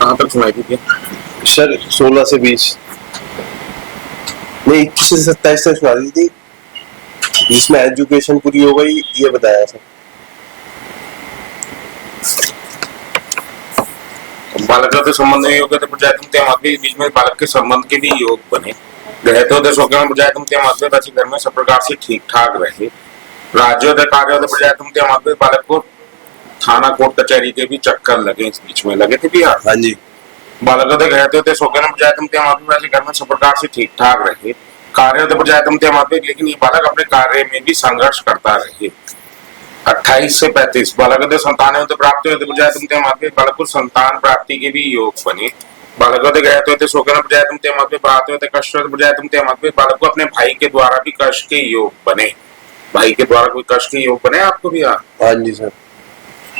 कहाँ तक सुनाई थी? सर 16 से 20 नहीं 21 से 27 तक सुना दी थी, जिसमें एजुकेशन पूरी हो गई ये बताया सर। बालक संबंध में योग बीच में बालक के संबंध के भी योग बने। ग्रहतोदय शोक वैसे घर में सब प्रकार से ठीक ठाक रहे। राज्योदय कार्योदय बालक को थाना कोर्ट कचहरी के भी चक्कर लगे, इस बीच में लगे थे भी। हाँ जी। बालकोदय ग्रहतोदय शोक वैसे घर में सब प्रकार से ठीक ठाक रहे। कार्योदय लेकिन ये बालक अपने कार्य में भी संघर्ष करता रहे। 28 से 35 बालकोदय संतान प्राप्ति बालक को संतान प्राप्ति के भी योग बने। बालकोदय ग्रहतोदय शोक बालक को अपने भाई के द्वारा भी कष्ट के योग बने। भाई के द्वारा कोई कष्ट के योग बने आपको भी? हाँ जी सर।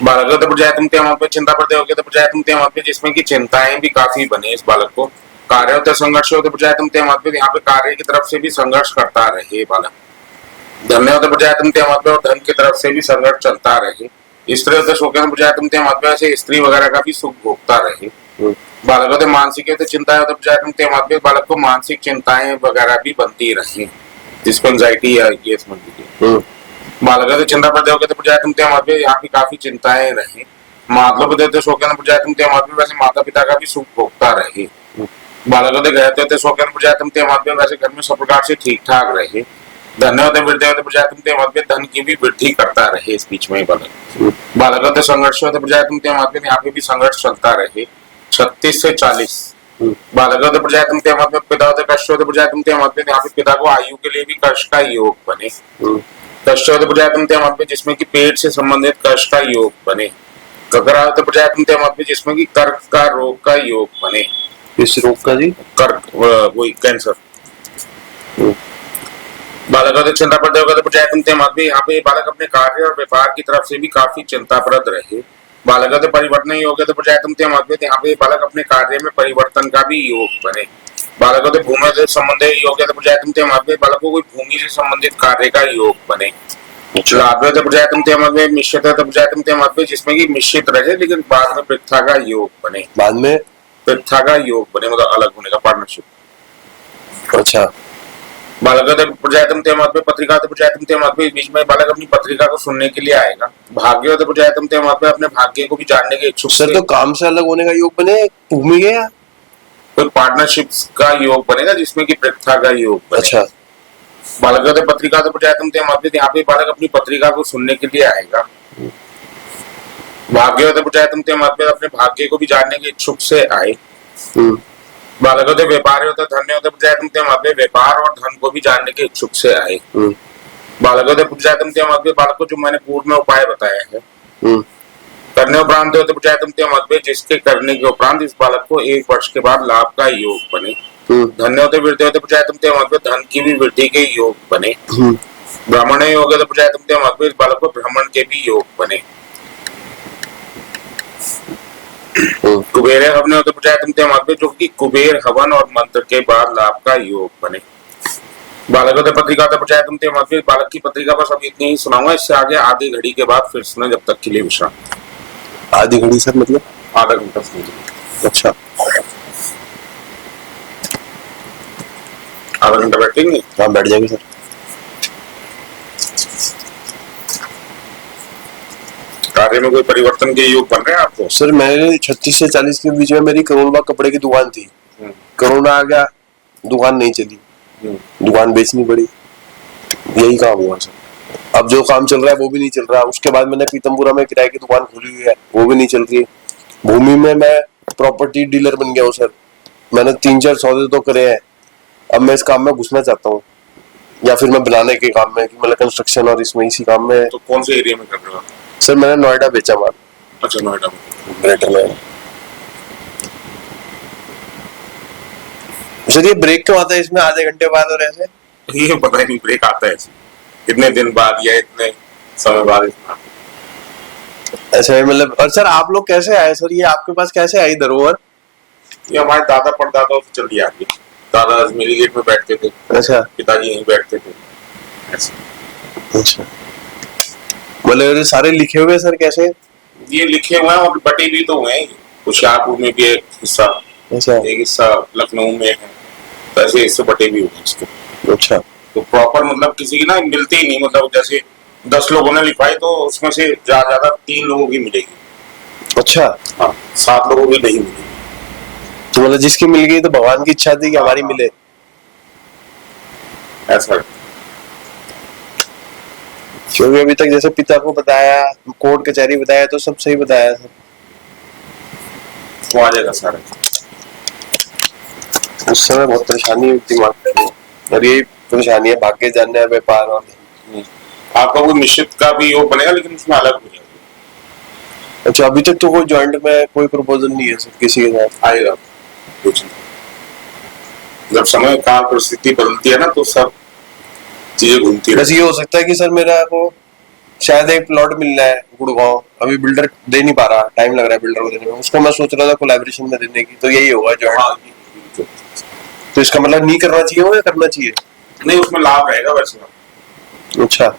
बालक चिंता पर जिसमें की चिंताएं भी काफी बने इस बालक को। कार्य होता संघर्ष होते यहाँ पे कार्य की तरफ से भी संघर्ष करता रहे बालक। धन्य होते और धन की तरफ से भी संघर्ष चलता रहे। स्त्री होते शोक से स्त्री वगैरह का भी सुख भोगता रहे। बालक होते मानसिक होते चिंता होते बालक को मानसिक चिंताएं वगैरह भी बनती रही, जिसको एंजाइटी है ये समझ लीजिए। बालक चिंता पर यहाँ पे काफी चिंताएं रही। मातृ शोक वैसे माता पिता का भी सुख भोगता रहे। बालक ग्रहते शोक वैसे घर में सब प्रकार से ठीक ठाक रहे। धन्य होते वृद्धि धन की भी वृद्धि करता रहे इस बीच में बालक संघर्ष होते यहाँ पे भी संघर्ष चलता रहे। 36 से 40 बालक पिता होते कष्ट होते यहाँ पे पिता को आयु के लिए भी कष्ट का योग बने। कष्ट होते जिसमें कि पेट से संबंधित कष्ट का योग बने। ककरा होते जिसमें कि कर्क का रोग का योग बने। किस रोग का जी? कर्क, वही कैंसर। बालक चिंता पर यहाँ पे बालक अपने कार्य और व्यापार की तरफ से भी काफी चिंताप्रद रहे। बालक परिवर्तन योग यहाँ पे बालक अपने कार्य में परिवर्तन का भी योग बने। बालक भूमि से संबंधित योग बालक को कोई भूमि से संबंधित कार्य का योग बने। जिसमें कि मिश्रित रहे लेकिन बाद में पृथ्वी का योग बने। बाद में पृथ्वी का योग बने मतलब अलग होने का, पार्टनरशिप। अच्छा। बालक पत्रिका बीच में बालक अपनी पत्रिका को सुनने के लिए आएगा। भाग्य अपने भाग्य को भी जानने के इच्छुक। सर तो काम से अलग होने का योग बने, भूमि गया कोई पार्टनरशिप का योग बनेगा जिसमें कि पृथ्वी का योग बने। अच्छा। बालक पत्रिका यहाँ पे बालक अपनी पत्रिका को सुनने के लिए आएगा। भाग्य अपने भाग्य को भी जानने के इच्छुक से आए। बालक व्यापार होता धन्य होते व्यापार और धन को भी जानने के इच्छुक से आए। बालक बालक को जो मैंने पूर्व में उपाय बताया है करने उपरांत होते जिसके करने के उपरांत इस बालक को 1 वर्ष के बाद लाभ का योग बने। धन्य होते वृद्धि होते धन की भी वृद्धि के योग बने। ब्राह्मण योग इस बालक को ब्राह्मण के भी योग बने। कुबेर हवन होते जो कि कुबेर हवन और मंत्र के बाद लाभ का योग बने। बालक पत्रिका बालक की पत्रिका बस अभी इतनी ही सुनाऊंगा, इससे आगे आधी घड़ी के बाद फिर सुना, जब तक के लिए विश्राम। आधी घड़ी सर मतलब आधा घंटा सुनिए। अच्छा, आधा घंटा बैठेंगे? हाँ बैठ जाएंगे सर। कार्य में कोई परिवर्तन के योग बन रहे हैं आपको? सर मैंने 36 से 40 के बीच में मेरी करोड़वा कपड़े की दुकान थी। कोरोना आ गया, दुकान नहीं चली, दुकान बेचनी पड़ी, यही काम हुआ सर। अब जो काम चल रहा है वो भी नहीं चल रहा। उसके बाद मैंने पीतमपुरा में किराए की दुकान खोली हुई है, वो भी नहीं चल रही। भूमि में मैं प्रॉपर्टी डीलर बन गया हूँ सर। मैंने 3-4 सौदे तो करे हैं। अब मैं इस काम में घुसना चाहता हूँ, या फिर मैं बनाने के काम में, मतलब कंस्ट्रक्शन और इसमें इसी काम में। तो कौन से एरिया में कर रहे हो सर? मैंने नोएडा बेचा माल। अच्छा, नोएडा में, ग्रेटर में। सर ये ब्रेक क्यों आता है इसमें आधे घंटे बाद और ऐसे? ये पता नहीं ब्रेक आता है कितने दिन बाद या इतने समय बाद इसमें। अच्छा मतलब, और सर आप लोग कैसे आए सर? ये आपके पास कैसे आई धरोहर? ये हमारे दादा परदादा से चली आती। दादा अजमेरी गेट में बैठते थे। अच्छा। पिताजी यहीं बैठते थे। अच्छा, मतलब सारे लिखे हुए सर कैसे? ये लिखे हुए हैं और बटे भी तो हुए हैं, होशियारपुर में भी एक हिस्सा, ऐसा एक हिस्सा लखनऊ में है, तो ऐसे हिस्से बटे भी हुए इसके। अच्छा तो प्रॉपर मतलब किसी की ना मिलती ही नहीं, मतलब जैसे 10 लोगों ने लिखवाई तो उसमें से ज्यादा 3 लोगों की मिलेगी। अच्छा। हाँ, 7 लोगों की नहीं मिलेगी। तो मतलब जिसकी मिल गई तो भगवान की इच्छा थी कि हमारी मिले। ऐसा है। क्योंकि अभी तक जैसे पिता को बताया, कोर्ट कचहरी बताया, तो सब सही बताया सर। वो आ जाएगा सारा। उस समय बहुत परेशानी हुई दिमाग में, और यही परेशानी है भाग्य जानने व्यापार और। आपका कोई निश्चित का भी वो बनेगा, लेकिन उसमें अलग हो जाएगा। अच्छा, अभी तक तो कोई जॉइंट में कोई प्रपोजल नहीं है सर किसी के साथ। आएगा कुछ नहीं। जब समय काल परिस्थिति बदलती है ना, तो सब चीजें घूमती बस रहती ये हो सकता है कि सर मेरा को शायद एक प्लॉट मिल रहा है गुड़गांव, अभी बिल्डर दे नहीं पा रहा, टाइम लग रहा है बिल्डर को देने में, उसको मैं सोच रहा था कोलैबोरेशन में देने की, तो यही होगा है। जॉइंट। हाँ, तो इसका मतलब नहीं करना चाहिए हो या करना चाहिए? नहीं, उसमें लाभ रहेगा वैसे। अच्छा।